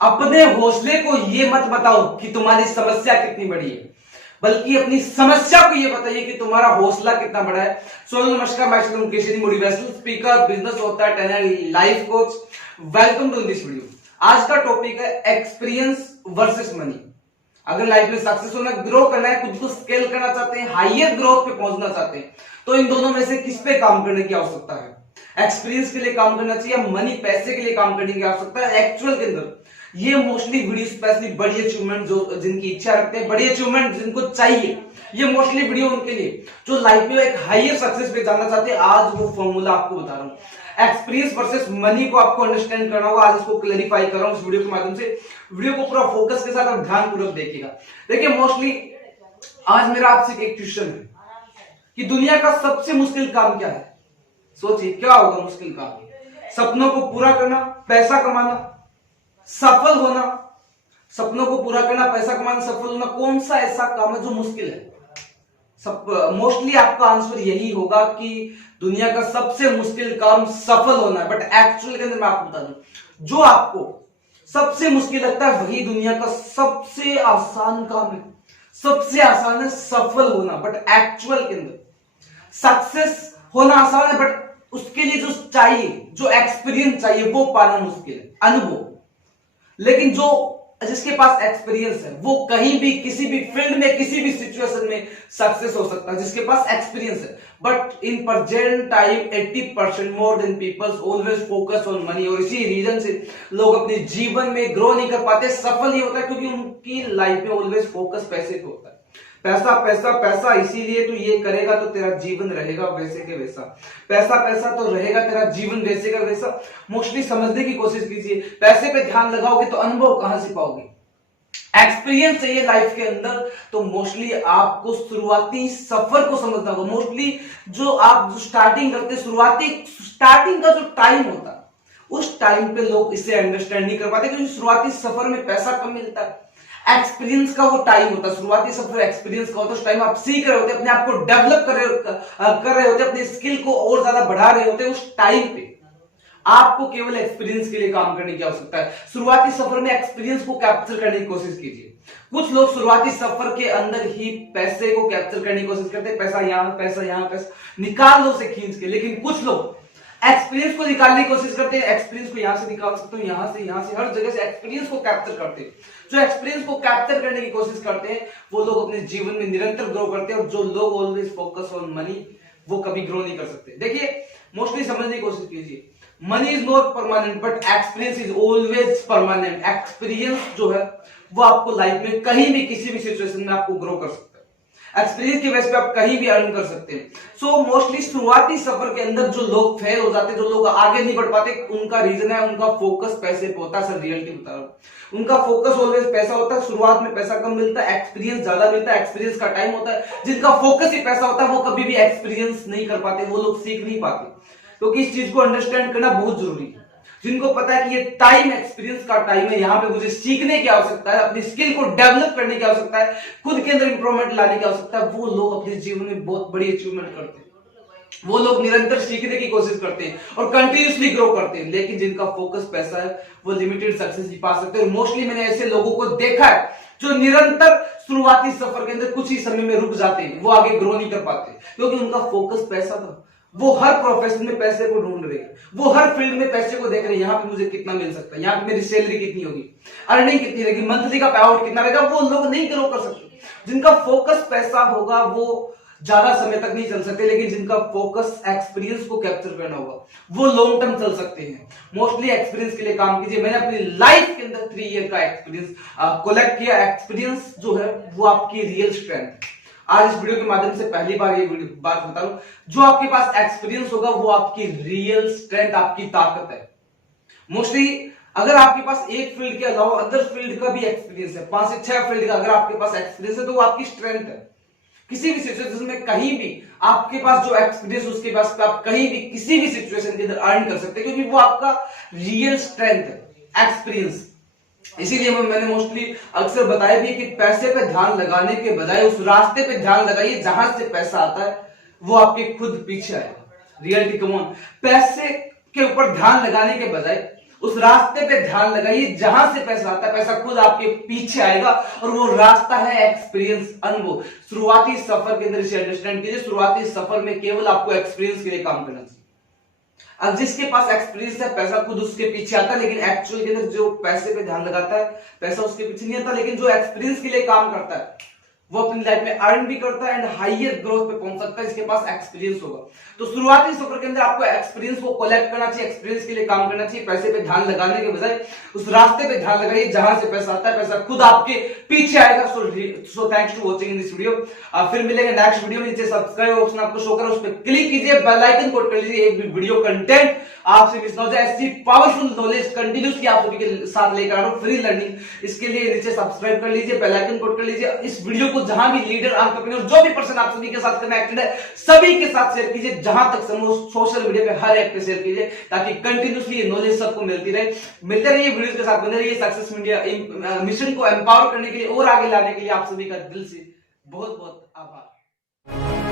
अपने हौसले को ये मत बताओ कि तुम्हारी समस्या कितनी बड़ी है, बल्कि अपनी समस्या को ये बताइए कि तुम्हारा हौसला कितना बड़ा है। सो नमस्कार, मैं Shri Mukesh, motivational speaker, business author, trainer, life coach. Welcome to this video. आज का टॉपिक है एक्सपीरियंस वर्सेस मनी। अगर लाइफ में सक्सेस होना, ग्रो करना है, खुद को स्केल करना चाहते हैं, हाइयर ग्रोथ पे पहुंचना चाहते हैं, तो इन दोनों में से किस पे काम करने की आवश्यकता है? एक्सपीरियंस के लिए काम करना चाहिए, मनी पैसे के लिए काम करने की आवश्यकता है? एक्चुअल के अंदर ये मोस्टली वीडियो स्पेशली बड़ी अचीवमेंट जो जिनकी इच्छा रखते हैं, बड़ी अचीवमेंट जिनको चाहिए, ये मोस्टली वीडियो उनके लिए जो लाइफ में एक हाइयर सक्सेस पे जाना चाहते हैं। आज वो फॉर्मूला आपको बता रहा हूं। एक्सपीरियंस वर्सेस मनी को आपको अंडरस्टैंड करना होगा। आज इसको क्लैरिफाई कर रहा हूं इस वीडियो के माध्यम से। वीडियो को पूरा फोकस के साथ और ध्यानपूर्वक देखिएगा। देखिए, मोस्टली आज मेरा आपसे एक क्वेश्चन है कि दुनिया का सबसे मुश्किल काम क्या है? सोचिए, क्या होगा मुश्किल काम? सपनों को पूरा करना, पैसा कमाना, सफल होना। सपनों को पूरा करना, पैसा कमाना, सफल होना, कौन सा ऐसा काम है जो मुश्किल है? सब मोस्टली आपका आंसर यही होगा कि दुनिया का सबसे मुश्किल काम सफल होना है। बट एक्चुअल के अंदर मैं आपको बता दूं, जो आपको सबसे मुश्किल लगता है वही दुनिया का सबसे आसान काम है। सबसे आसान है सफल होना, बट एक्चुअल के अंदर सक्सेस होना आसान है, बट उसके लिए जो चाहिए, जो एक्सपीरियंस चाहिए, वो पाना मुश्किल है, अनुभव। लेकिन जो जिसके पास एक्सपीरियंस है वो कहीं भी, किसी भी फील्ड में, किसी भी सिचुएशन में सक्सेस हो सकता है, जिसके पास एक्सपीरियंस है। But in present time 80% more than peoples always focus on money. और इसी रीजन से लोग अपने जीवन में ग्रो नहीं कर पाते, सफल नहीं होता, क्योंकि उनकी लाइफ में ऑलवेज फोकस पैसे पे होता है। पैसा पैसा पैसा, इसीलिए तो ये करेगा तो तेरा जीवन रहेगा वैसे के वैसा। पैसा पैसा तो रहेगा तेरा जीवन वैसे का वैसा। मोस्टली समझने की कोशिश कीजिए, पैसे पे ध्यान लगाओगे तो अनुभव कहां से पाओगे? एक्सपीरियंस चाहिए लाइफ के अंदर, तो मोस्टली आपको शुरुआती सफर को समझना होगा। मोस्टली जो आप जो स्टार्टिंग करते, स्टार्टिंग का जो टाइम होता है, उस टाइम पे लोग इसे अंडरस्टैंड नहीं कर पाते, क्योंकि शुरुआती सफर में पैसा कम मिलता है। एक्सपीरियंस का वो टाइम होता है, शुरुआती सफर एक्सपीरियंस का होता है। उस टाइम आप सीख रहे होते, अपने आप को डेवलप कर रहे होते, अपने स्किल को और ज्यादा बढ़ा रहे होते। उस टाइम पे आपको केवल एक्सपीरियंस के लिए काम करने की आवश्यकता है। शुरुआती सफर में एक्सपीरियंस को कैप्चर करने की कोशिश कीजिए। कुछ लोग शुरुआती सफर के अंदर ही पैसे को कैप्चर करने की कोशिश करते हैं, पैसा यहां, पैसा निकाल दो उसे खींच के। लेकिन कुछ लोग एक्सपीरियंस को निकालने की कोशिश करते हैं, एक्सपीरियंस को यहां से निकाल सकते हो, यहां से हर जगह से एक्सपीरियंस को कैप्चर करते हैं। जो एक्सपीरियंस को कैप्चर करने की कोशिश करते हैं वो लोग अपने जीवन में निरंतर ग्रो करते हैं। और जो लोग ऑलवेज फोकस ऑन मनी, वो कभी ग्रो नहीं कर सकते। देखिए, मोस्टली समझने की कोशिश कीजिए, money is not permanent but experience is always permanent. Experience जो है वो आपको लाइफ में कहीं भी, किसी भी सिचुएशन में आपको ग्रो कर सकता है। एक्सपीरियंस की बेस पे आप कहीं भी अर्न कर सकते हैं। सो मोस्टली शुरुआती सफर के अंदर जो लोग फेल हो जाते हैं, जो लोग आगे नहीं बढ़ पाते, उनका रीजन है उनका फोकस पैसे पे होता है। सर रियलिटी बता रहा हूं, उनका फोकस ऑलवेज पैसा होता है। शुरुआत में पैसा कम मिलता है, एक्सपीरियंस ज्यादा मिलता है, एक्सपीरियंस का टाइम होता है। जिनका फोकस ही पैसा होता है वो कभी भी एक्सपीरियंस नहीं कर पाते, वो लोग सीख नहीं पाते। क्योंकि इस चीज को अंडरस्टैंड करना बहुत जरूरी है। जिनको पता है कि ये टाइम एक्सपीरियंस का टाइम है, यहाँ पे मुझे सीखने की आवश्यकता है, अपनी स्किल को डेवलप करने की आवश्यकता है, खुद के अंदर इंप्रूवमेंट लाने की आवश्यकता है, वो लोग अपने जीवन में बहुत बड़ी अचीवमेंट करते हैं। वो लोग निरंतर सीखने की कोशिश करते हैं और कंटिन्यूसली ग्रो करते हैं। लेकिन जिनका फोकस पैसा है वो लिमिटेड सक्सेस ही पा सकते हैं। और मोस्टली मैंने ऐसे लोगों को देखा है जो निरंतर शुरुआती सफर के अंदर कुछ ही समय में रुक जाते हैं, वो आगे ग्रो नहीं कर पाते, क्योंकि उनका फोकस पैसा था। वो हर प्रोफेशन में पैसे को ढूंढ रहे हैं, वो हर फील्ड में पैसे को देख रहे हैं। यहाँ पे मुझे कितना मिल सकता है, यहाँ पे मेरी सैलरी कितनी होगी, अर्निंग कितनी रहेगी, मंथली का पे आउट कितना रहेगा, वो लोग नहीं ग्रो कर सकते। जिनका फोकस पैसा होगा वो ज्यादा समय तक नहीं चल सकते, लेकिन जिनका फोकस एक्सपीरियंस को कैप्चर करना होगा वो लॉन्ग टर्म चल सकते हैं। मोस्टली एक्सपीरियंस के लिए काम कीजिए। मैंने अपनी लाइफ के अंदर 3 ईयर का एक्सपीरियंस कलेक्ट किया। एक्सपीरियंस जो है वो आपकी रियल स्ट्रेंथ है। आज इस वीडियो के माध्यम से पहली बार ये बात बता रहा हूं, जो आपके पास एक्सपीरियंस होगा वो आपकी रियल स्ट्रेंथ, आपकी ताकत है। मोस्टली अगर आपके पास एक फील्ड के अलावा अदर फील्ड का भी एक्सपीरियंस है, 5 से 6 फील्ड का अगर आपके पास एक्सपीरियंस है, तो वो आपकी स्ट्रेंथ है। किसी भी सिचुएशन में कहीं भी आपके पास जो एक्सपीरियंस, उसके पास आप कहीं भी किसी भी सिचुएशन के अंदर अर्न कर सकते हैं, क्योंकि वो आपका रियल स्ट्रेंथ है, एक्सपीरियंस। इसीलिए मैंने मोस्टली अक्सर बताया भी कि पैसे पे ध्यान लगाने के बजाय उस रास्ते पे ध्यान लगाइए जहां से पैसा आता है, वो आपके खुद पीछे आएगा। रियलिटी कम ऑन, पैसे के ऊपर ध्यान लगाने के बजाय उस रास्ते पे ध्यान लगाइए जहां से पैसा आता है, पैसा खुद आपके पीछे आएगा। और वो रास्ता है एक्सपीरियंस, अनुभव। शुरुआती सफर के अंदर इसे अंडरस्टैंड कीजिए, शुरुआती सफर में केवल आपको एक्सपीरियंस के लिए काम करना चाहिए। अब जिसके पास एक्सपीरियंस है, पैसा खुद उसके पीछे आता है, लेकिन एक्चुअल के अंदर जो पैसे पे ध्यान लगाता है, पैसा उसके पीछे नहीं आता। लेकिन जो एक्सपीरियंस के लिए काम करता है, वो अपनी लाइफ में अर्न भी करता है एंड हाईयर ग्रोथ पे पहुंच सकता है, इसके पास एक्सपीरियंस होगा। तो शुरुआती सफर के अंदर आपको एक्सपीरियंस को कलेक्ट करना चाहिए, एक्सपीरियंस के लिए काम करना चाहिए। पैसे पे ध्यान लगाने के बजाय उस रास्ते पे ध्यान लगाइए जहां से पैसा आता है, पैसा खुद आपके पीछे आएगा। So thanks to watching in this video. फिर मिलेंगे नेक्स्ट वीडियो में। नीचे सब्सक्राइब ऑप्शन आपको शो कर, उस पर क्लिक कीजिए, बेल आइकन को कर लीजिए, एक भी वीडियो कंटेंट आपसे मिस ना हो जाए। ऐसी पावरफुल नॉलेज कंटिन्यूसली आप सभी के साथ लेकर आ रहा हूं, फ्री लर्निंग। इसके लिए नीचे सब्सक्राइब कर लीजिए, बेल आइकन को कर लीजिए। इस वीडियो को जहां भी लीडर, एंटरप्रेन्योर, जो भी पर्सन आप सभी के साथ कनेक्टेड है, सभी के साथ शेयर कीजिए। जहां तक संभव सोशल मीडिया पे हर एक पे शेयर कीजिए, ताकि कंटिन्यूसली ये नॉलेज सबको मिलती रहे। मिलते रहिए वीडियोस के साथ, बने रहिए। सक्सेस मीडिया मिशन को एम्पावर करने के लिए और आगे लाने के लिए आप सभी का दिल से बहुत बहुत आभार।